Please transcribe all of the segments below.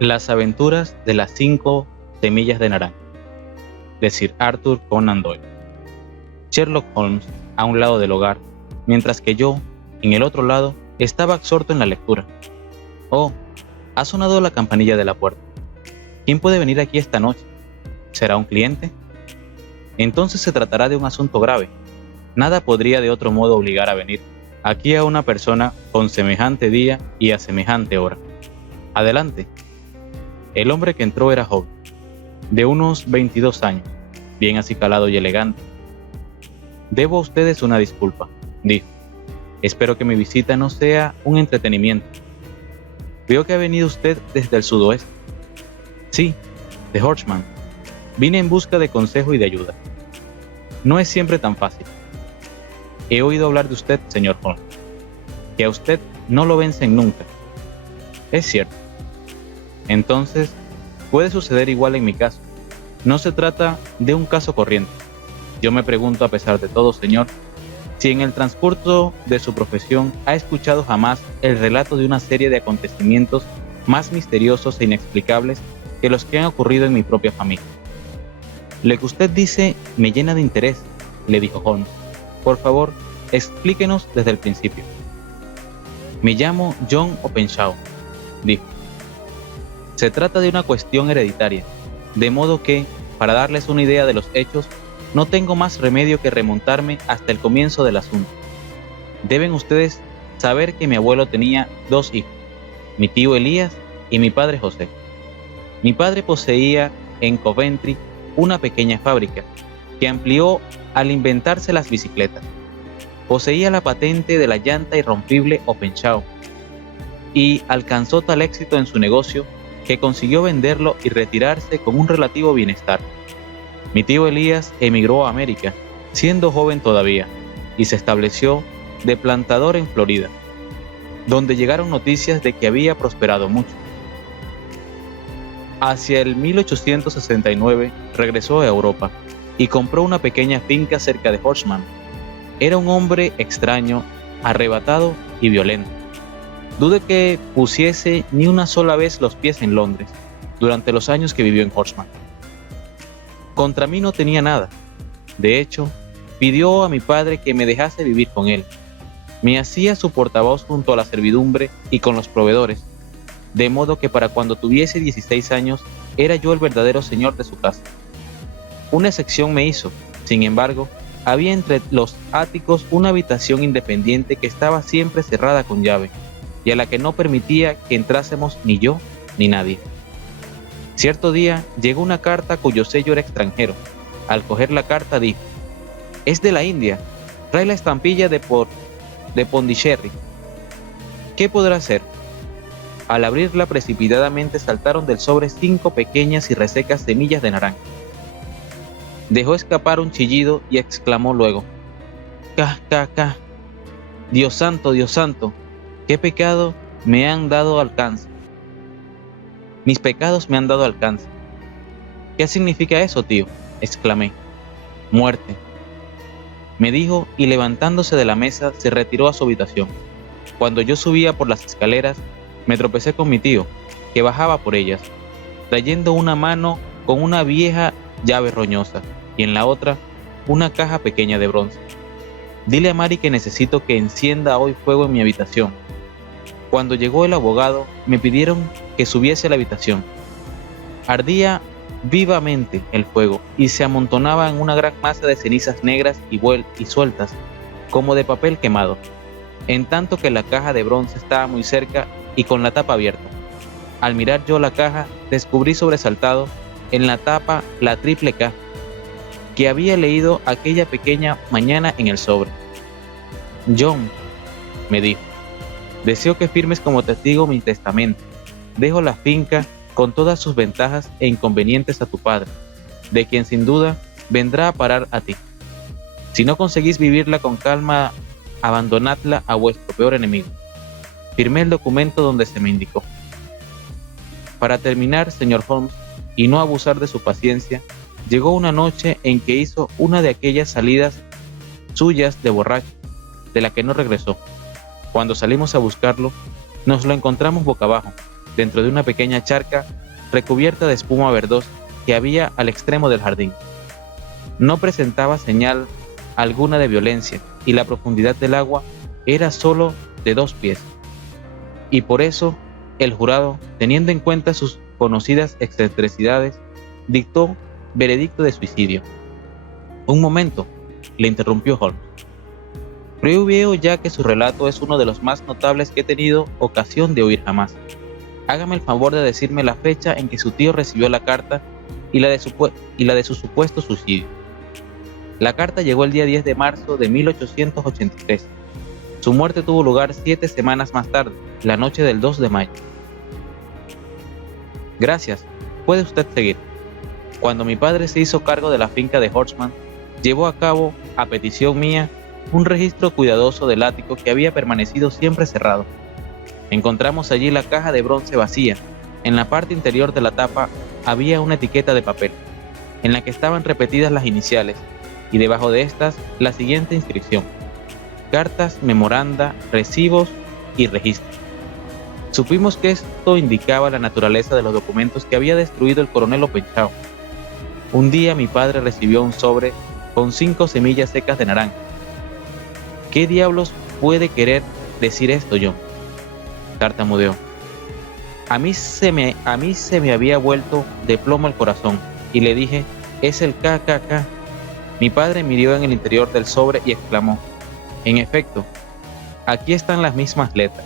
Las aventuras de las 5 semillas de naranja, de Sir Arthur Conan Doyle. Sherlock Holmes a un lado del hogar, mientras que yo, en el otro lado, estaba absorto en la lectura. Oh, ha sonado la campanilla de la puerta. ¿Quién puede venir aquí esta noche? ¿Será un cliente? Entonces se tratará de un asunto grave. Nada podría de otro modo obligar a venir aquí a una persona con semejante día y a semejante hora. Adelante. El hombre que entró era joven, de unos 22 años, bien acicalado y elegante. Debo a ustedes una disculpa, dijo. Espero que mi visita no sea un entretenimiento. Veo que ha venido usted desde el sudoeste. Sí, de Horsham. Vine en busca de consejo y de ayuda. No es siempre tan fácil. He oído hablar de usted, señor Holmes, que a usted no lo vencen nunca. Es cierto. Entonces, puede suceder igual en mi caso. No se trata de un caso corriente. Yo me pregunto, a pesar de todo, señor, si en el transcurso de su profesión ha escuchado jamás el relato de una serie de acontecimientos más misteriosos e inexplicables que los que han ocurrido en mi propia familia. Lo que usted dice me llena de interés, le dijo Holmes. Por favor, explíquenos desde el principio. Me llamo John Openshaw, dijo. Se trata de una cuestión hereditaria, de modo que, para darles una idea de los hechos, no tengo más remedio que remontarme hasta el comienzo del asunto. Deben ustedes saber que mi abuelo tenía 2 hijos, mi tío Elías y mi padre José. Mi padre poseía en Coventry una pequeña fábrica que amplió al inventarse las bicicletas. Poseía la patente de la llanta irrompible Openshaw y alcanzó tal éxito en su negocio que consiguió venderlo y retirarse con un relativo bienestar. Mi tío Elías emigró a América, siendo joven todavía, y se estableció de plantador en Florida, donde llegaron noticias de que había prosperado mucho. Hacia el 1869 regresó a Europa y compró una pequeña finca cerca de Horsham. Era un hombre extraño, arrebatado y violento. Dude que pusiese ni una sola vez los pies en Londres durante los años que vivió en Horsham. Contra mí no tenía nada. De hecho, pidió a mi padre que me dejase vivir con él. Me hacía su portavoz junto a la servidumbre y con los proveedores, de modo que para cuando tuviese 16 años era yo el verdadero señor de su casa. Una excepción me hizo, sin embargo, había entre los áticos una habitación independiente que estaba siempre cerrada con llave, y a la que no permitía que entrásemos ni yo ni nadie. Cierto día llegó una carta cuyo sello era extranjero. Al coger la carta dijo: «Es de la India, trae la estampilla de Pondicherry. ¿Qué podrá hacer?». Al abrirla precipitadamente saltaron del sobre 5 pequeñas y resecas semillas de naranja. Dejó escapar un chillido y exclamó luego: «¡Ca, ca, ca! Dios santo, qué pecado me han dado alcance. Mis pecados me han dado alcance». «¿Qué significa eso, tío?», exclamé. «Muerte», me dijo, y levantándose de la mesa se retiró a su habitación. Cuando yo subía por las escaleras, me tropecé con mi tío, que bajaba por ellas, trayendo una mano con una vieja llave roñosa y en la otra una caja pequeña de bronce. «Dile a Mary que necesito que encienda hoy fuego en mi habitación». Cuando llegó el abogado, me pidieron que subiese a la habitación. Ardía vivamente el fuego y se amontonaba en una gran masa de cenizas negras y sueltas, como de papel quemado, en tanto que la caja de bronce estaba muy cerca y con la tapa abierta. Al mirar yo la caja, descubrí sobresaltado en la tapa la triple K, que había leído aquella pequeña mañana en el sobre. «John», me dijo, «deseo que firmes como testigo mi testamento. Dejo la finca con todas sus ventajas e inconvenientes a tu padre, de quien sin duda vendrá a parar a ti. Si no conseguís vivirla con calma, abandonadla a vuestro peor enemigo». Firmé el documento donde se me indicó. Para terminar, señor Holmes, y no abusar de su paciencia, llegó una noche en que hizo una de aquellas salidas suyas de borracho, de la que no regresó. Cuando salimos a buscarlo, nos lo encontramos boca abajo, dentro de una pequeña charca recubierta de espuma verdosa que había al extremo del jardín. No presentaba señal alguna de violencia y la profundidad del agua era solo de 2 pies. Y por eso el jurado, teniendo en cuenta sus conocidas excentricidades, dictó veredicto de suicidio. Un momento, le interrumpió Holmes. Preveo ya que su relato es uno de los más notables que he tenido ocasión de oír jamás. Hágame el favor de decirme la fecha en que su tío recibió la carta y la de su supuesto suicidio. La carta llegó el día 10 de marzo de 1883. Su muerte tuvo lugar 7 semanas más tarde, la noche del 2 de mayo. Gracias, puede usted seguir. Cuando mi padre se hizo cargo de la finca de Horseman, llevó a cabo, a petición mía, un registro cuidadoso del ático que había permanecido siempre cerrado. Encontramos allí la caja de bronce vacía. En la parte interior de la tapa había una etiqueta de papel, en la que estaban repetidas las iniciales, y debajo de estas la siguiente inscripción: cartas, memoranda, recibos y registros. Supimos que esto indicaba la naturaleza de los documentos que había destruido el coronel Openshaw. Un día mi padre recibió un sobre con 5 semillas secas de naranja. ¿Qué diablos puede querer decir esto, John?, tartamudeó. A mí se me había vuelto de plomo el corazón, y le dije: es el KKK. Mi padre miró en el interior del sobre y exclamó: en efecto, aquí están las mismas letras,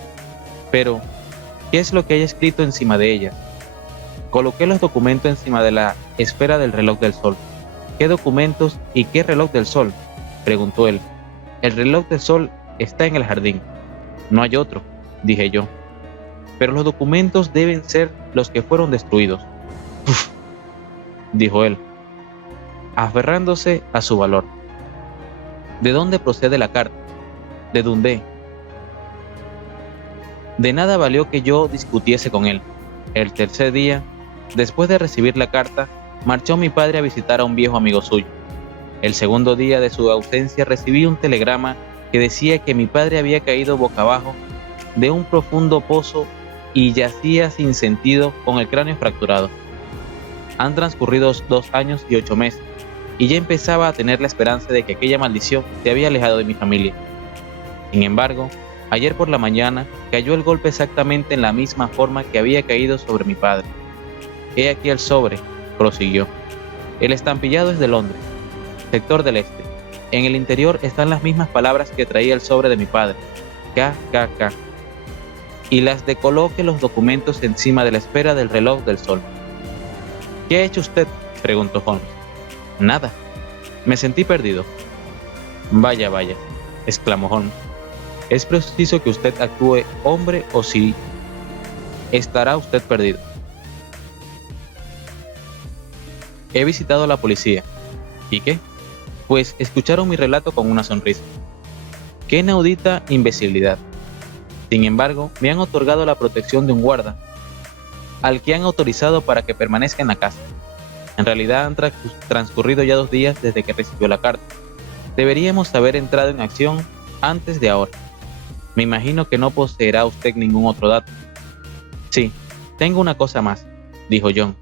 pero ¿qué es lo que hay escrito encima de ellas? Coloqué los documentos encima de la esfera del reloj del sol. ¿Qué documentos y qué reloj del sol?, preguntó él. El reloj del sol está en el jardín. No hay otro, dije yo. Pero los documentos deben ser los que fueron destruidos. Uf, dijo él, aferrándose a su valor. ¿De dónde procede la carta? ¿De dónde? De nada valió que yo discutiese con él. El tercer día, después de recibir la carta, marchó mi padre a visitar a un viejo amigo suyo. El segundo día de su ausencia recibí un telegrama que decía que mi padre había caído boca abajo de un profundo pozo y yacía sin sentido con el cráneo fracturado. Han transcurrido 2 años y 8 meses, y ya empezaba a tener la esperanza de que aquella maldición se había alejado de mi familia. Sin embargo, ayer por la mañana cayó el golpe exactamente en la misma forma que había caído sobre mi padre. He aquí el sobre, prosiguió. El estampillado es de Londres, sector del este. En el interior están las mismas palabras que traía el sobre de mi padre, KKK, y las de coloque los documentos encima de la esfera del reloj del sol. ¿Qué ha hecho usted?, preguntó Holmes. Nada. Me sentí perdido. Vaya, vaya, exclamó Holmes. Es preciso que usted actúe, hombre, o si estará usted perdido. He visitado a la policía. ¿Y qué? Pues escucharon mi relato con una sonrisa. ¡Qué inaudita imbecilidad! Sin embargo, me han otorgado la protección de un guarda, al que han autorizado para que permanezca en la casa. En realidad han transcurrido ya 2 días desde que recibió la carta. Deberíamos haber entrado en acción antes de ahora. Me imagino que no poseerá usted ningún otro dato. Sí, tengo una cosa más, dijo John.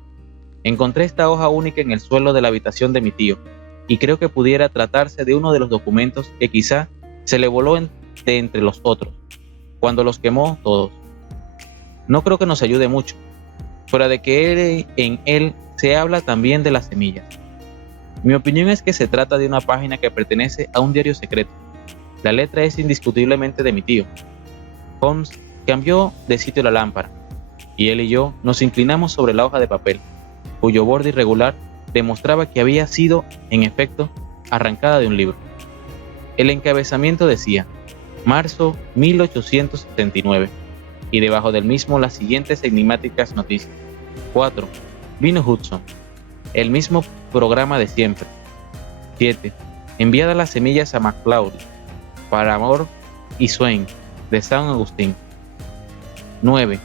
Encontré esta hoja única en el suelo de la habitación de mi tío, y creo que pudiera tratarse de uno de los documentos que quizá se le voló de entre los otros, cuando los quemó todos. No creo que nos ayude mucho, fuera de que en él se habla también de las semillas. Mi opinión es que se trata de una página que pertenece a un diario secreto. La letra es indiscutiblemente de mi tío. Holmes cambió de sitio la lámpara, y él y yo nos inclinamos sobre la hoja de papel, cuyo borde irregular demostraba que había sido, en efecto, arrancada de un libro. El encabezamiento decía: marzo 1879, y debajo del mismo las siguientes enigmáticas noticias. 4. Vino Hudson. El mismo programa de siempre. 7. Enviadas las semillas a McCloud, Paramore y Swain, de San Agustín. 9.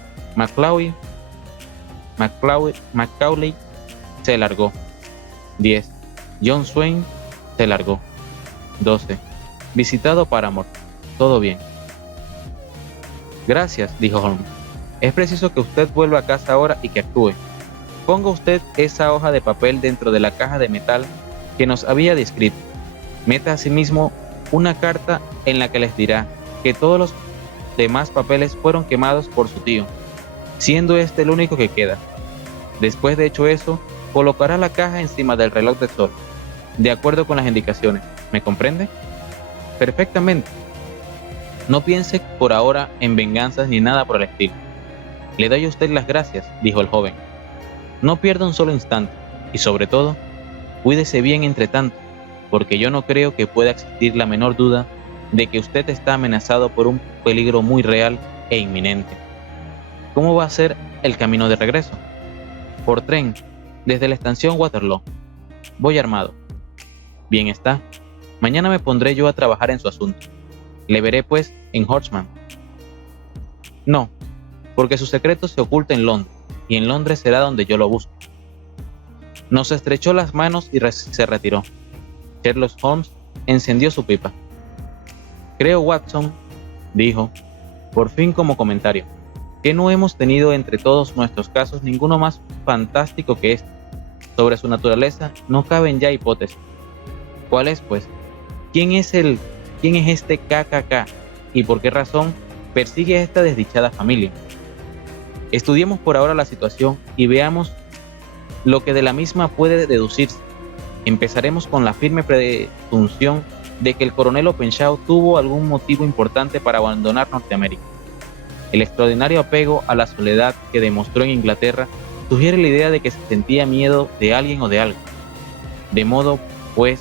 Macaulay se largó. 10. John Swain se largó. 12. Visitado Paramore. Todo bien. Gracias, dijo Holmes. Es preciso que usted vuelva a casa ahora y que actúe. Ponga usted esa hoja de papel dentro de la caja de metal que nos había descrito. Meta asimismo una carta en la que les dirá que todos los demás papeles fueron quemados por su tío, siendo este el único que queda. Después de hecho eso, colocará la caja encima del reloj de sol, de acuerdo con las indicaciones. ¿Me comprende? Perfectamente. No piense por ahora en venganzas ni nada por el estilo. Le doy a usted las gracias, dijo el joven. No pierda un solo instante, y sobre todo, cuídese bien entre tanto, porque yo no creo que pueda existir la menor duda de que usted está amenazado por un peligro muy real e inminente. ¿Cómo va a ser el camino de regreso? Por tren, desde la estación Waterloo. Voy armado. Bien está. Mañana me pondré yo a trabajar en su asunto. Le veré, pues, en Horsham. No, porque su secreto se oculta en Londres, y en Londres será donde yo lo busque. Nos estrechó las manos y se retiró. Sherlock Holmes encendió su pipa. Creo, Watson, dijo, por fin como comentario, que no hemos tenido entre todos nuestros casos ninguno más fantástico que este. Sobre su naturaleza no caben ya hipótesis. ¿Cuál es, pues? ¿Quién es este KKK y por qué razón persigue a esta desdichada familia? Estudiemos por ahora la situación y veamos lo que de la misma puede deducirse. Empezaremos con la firme presunción de que el coronel Openshaw tuvo algún motivo importante para abandonar Norteamérica. El extraordinario apego a la soledad que demostró en Inglaterra sugiere la idea de que se sentía miedo de alguien o de algo. De modo, pues,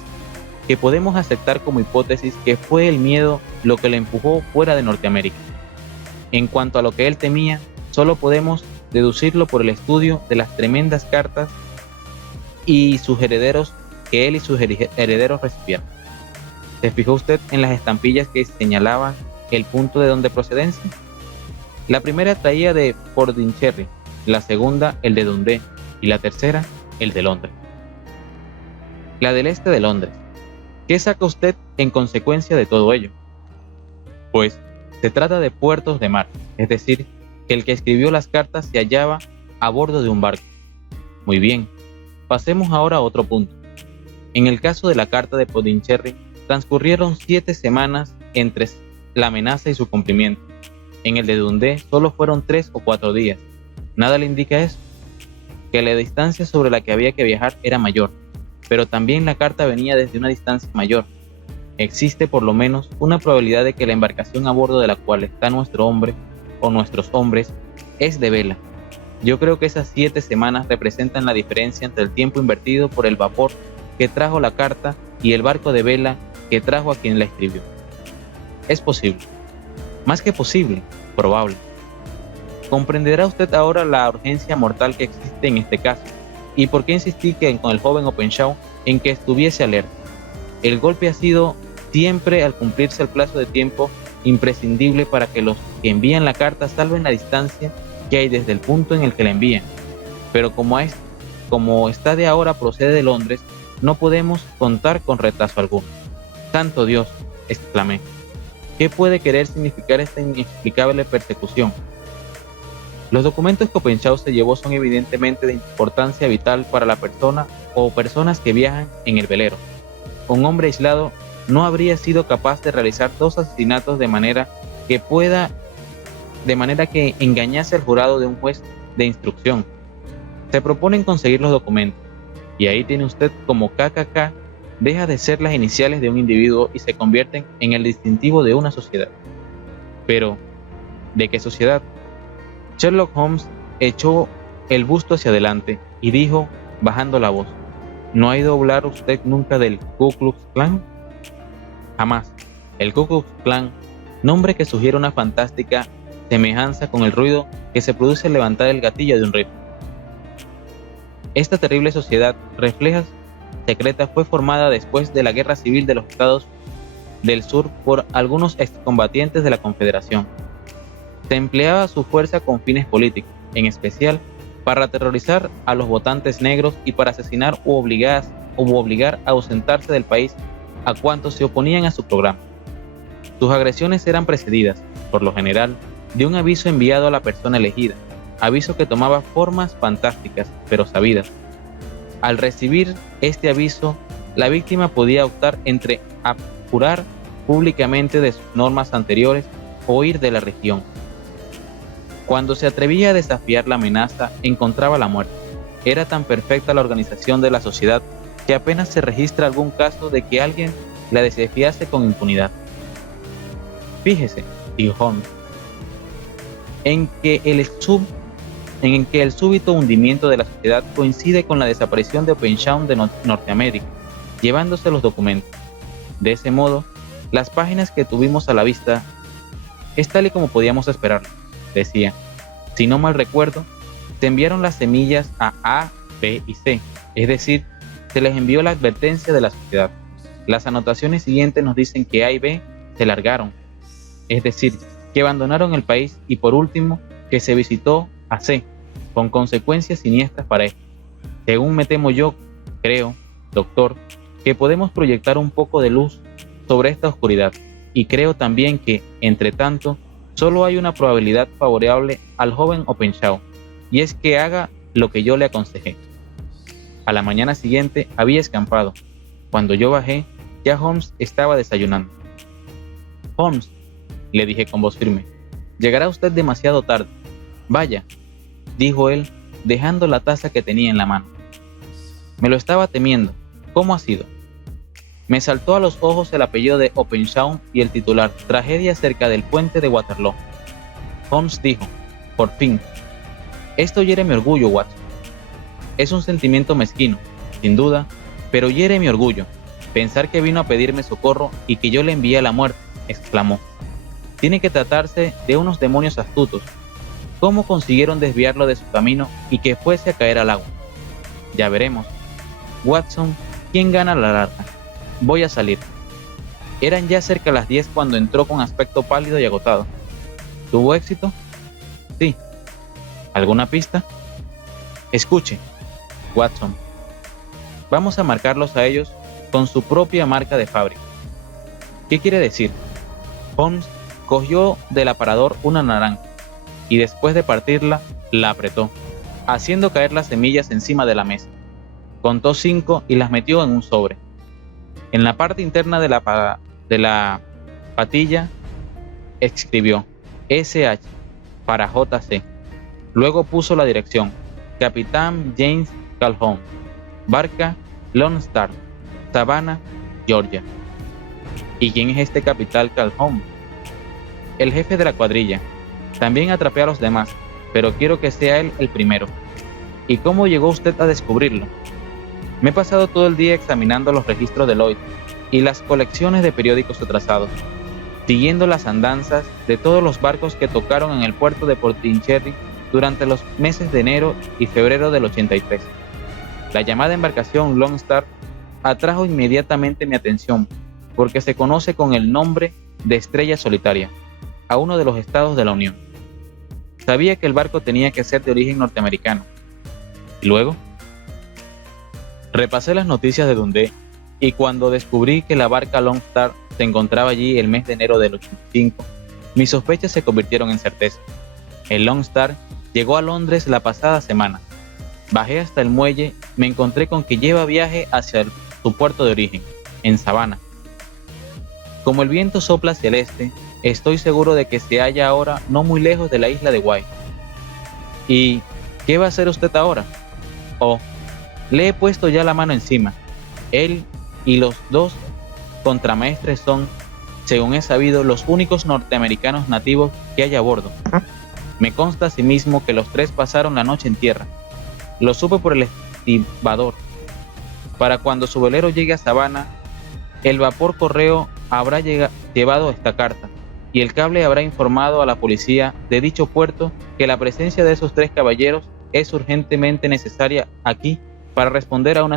que podemos aceptar como hipótesis que fue el miedo lo que le empujó fuera de Norteamérica. En cuanto a lo que él temía, solo podemos deducirlo por el estudio de las tremendas cartas y sus herederos que él y sus herederos recibieron. ¿Se fijó usted en las estampillas que señalaban el punto de donde procedencia? La primera traía de Fordincherry, la segunda el de Dundee y la tercera el de Londres. La del este de Londres. ¿Qué saca usted en consecuencia de todo ello? Pues se trata de puertos de mar, es decir, que el que escribió las cartas se hallaba a bordo de un barco. Muy bien, pasemos ahora a otro punto. En el caso de la carta de Fordincherry, transcurrieron 7 semanas entre la amenaza y su cumplimiento. En el de Dundee solo fueron 3 o 4 días. Nada le indica eso, que la distancia sobre la que había que viajar era mayor, pero también la carta venía desde una distancia mayor. Existe por lo menos una probabilidad de que la embarcación a bordo de la cual está nuestro hombre o nuestros hombres es de vela. Yo creo que esas 7 semanas representan la diferencia entre el tiempo invertido por el vapor que trajo la carta y el barco de vela que trajo a quien la escribió. Es posible. Más que posible, probable. Comprenderá usted ahora la urgencia mortal que existe en este caso, y por qué insistí con el joven Openshaw en que estuviese alerta. El golpe ha sido siempre al cumplirse el plazo de tiempo imprescindible para que los que envían la carta salven la distancia que hay desde el punto en el que la envían. Pero como esta de ahora procede de Londres, no podemos contar con retraso alguno. ¡Santo Dios!, exclamé. ¿Qué puede querer significar esta inexplicable persecución? Los documentos que Openshaw se llevó son evidentemente de importancia vital para la persona o personas que viajan en el velero. Un hombre aislado no habría sido capaz de realizar 2 asesinatos de manera que engañase al jurado de un juez de instrucción. Se proponen conseguir los documentos, y ahí tiene usted como KKK deja de ser las iniciales de un individuo y se convierten en el distintivo de una sociedad. Pero, ¿de qué sociedad? Sherlock Holmes echó el busto hacia adelante y dijo, bajando la voz: ¿No ha oído hablar usted nunca del Ku Klux Klan? Jamás. El Ku Klux Klan, nombre que sugiere una fantástica semejanza con el ruido que se produce al levantar el gatillo de un rifle. Esta terrible sociedad secreta fue formada después de la Guerra Civil de los Estados del Sur por algunos excombatientes de la Confederación. Se empleaba su fuerza con fines políticos, en especial para aterrorizar a los votantes negros y para asesinar u obligar a ausentarse del país a cuantos se oponían a su programa. Sus agresiones eran precedidas, por lo general, de un aviso enviado a la persona elegida, aviso que tomaba formas fantásticas pero sabidas. Al recibir este aviso, la víctima podía optar entre apurar públicamente de sus normas anteriores o huir de la región. Cuando se atrevía a desafiar la amenaza, encontraba la muerte. Era tan perfecta la organización de la sociedad que apenas se registra algún caso de que alguien la desafiase con impunidad. Fíjese, dijo Holmes, en que el súbito hundimiento de la sociedad coincide con la desaparición de Openshaw de Norteamérica, llevándose los documentos. De ese modo, las páginas que tuvimos a la vista es tal y como podíamos esperarlo, decía. Si no mal recuerdo, se enviaron las semillas a, B y C, es decir, se les envió la advertencia de la sociedad. Las anotaciones siguientes nos dicen que A y B se largaron, es decir, que abandonaron el país, y por último, que se visitó a C, con consecuencias siniestras para él. Según me temo yo, creo, doctor, que podemos proyectar un poco de luz sobre esta oscuridad, y creo también que, entre tanto, solo hay una probabilidad favorable al joven Openshaw, y es que haga lo que yo le aconsejé. A la mañana siguiente había escampado. Cuando yo bajé, ya Holmes estaba desayunando. Holmes, le dije con voz firme, llegará usted demasiado tarde. Vaya, dijo él, dejando la taza que tenía en la mano. Me lo estaba temiendo. ¿Cómo ha sido? Me saltó a los ojos el apellido de Openshaw y el titular, tragedia cerca del puente de Waterloo. Holmes dijo, por fin, esto hiere mi orgullo, Watson. Es un sentimiento mezquino, sin duda, pero hiere mi orgullo. Pensar que vino a pedirme socorro y que yo le envié a la muerte, exclamó. Tiene que tratarse de unos demonios astutos. ¿Cómo consiguieron desviarlo de su camino y que fuese a caer al agua? Ya veremos. Watson, ¿quién gana a la larga? Voy a salir. Eran ya cerca las 10 cuando entró con aspecto pálido y agotado. ¿Tuvo éxito? Sí. ¿Alguna pista? Escuche, Watson. Vamos a marcarlos a ellos con su propia marca de fábrica. ¿Qué quiere decir? Holmes cogió del aparador una naranja y después de partirla, la apretó, haciendo caer las semillas encima de la mesa. Contó 5 y las metió en un sobre. En la parte interna de la patilla escribió SH para JC. Luego puso la dirección: Capitán James Calhoun, barca Lone Star, Savannah, Georgia. ¿Y quién es este capitán Calhoun? El jefe de la cuadrilla. También atrapé a los demás, pero quiero que sea él el primero. ¿Y cómo llegó usted a descubrirlo? Me he pasado todo el día examinando los registros de Lloyd y las colecciones de periódicos atrasados, siguiendo las andanzas de todos los barcos que tocaron en el puerto de Pondicherry durante los meses de enero y febrero del 83. La llamada embarcación Lone Star atrajo inmediatamente mi atención, porque se conoce con el nombre de Estrella Solitaria a uno de los estados de la Unión. Sabía que el barco tenía que ser de origen norteamericano. ¿Y luego? Repasé las noticias de Dundee, y cuando descubrí que la barca Lone Star se encontraba allí el mes de enero del 85, mis sospechas se convirtieron en certeza. El Lone Star llegó a Londres la pasada semana. Bajé hasta el muelle, me encontré con que lleva viaje hacia su puerto de origen, en Savannah. Como el viento sopla hacia el este, estoy seguro de que se halla ahora no muy lejos de la isla de Wight. ¿Y qué va a hacer usted ahora? Oh, le he puesto ya la mano encima. Él y los 2 contramaestres son, según he sabido, los únicos norteamericanos nativos que hay a bordo. Me consta asimismo que los 3 pasaron la noche en tierra. Lo supe por el estibador. Para cuando su velero llegue a Savannah, el vapor correo habrá llevado esta carta, y el cable habrá informado a la policía de dicho puerto que la presencia de esos 3 caballeros es urgentemente necesaria aquí para responder a una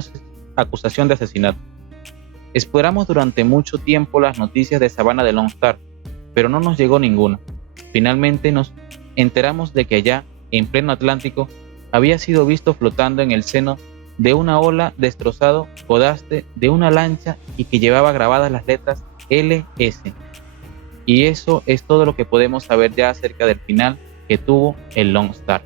acusación de asesinato. Esperamos durante mucho tiempo las noticias de Savannah de Lone Star, pero no nos llegó ninguna. Finalmente nos enteramos de que allá, en pleno Atlántico, había sido visto flotando en el seno de una ola destrozado podaste de una lancha y que llevaba grabadas las letras LS. Y eso es todo lo que podemos saber ya acerca del final que tuvo el Lone Star.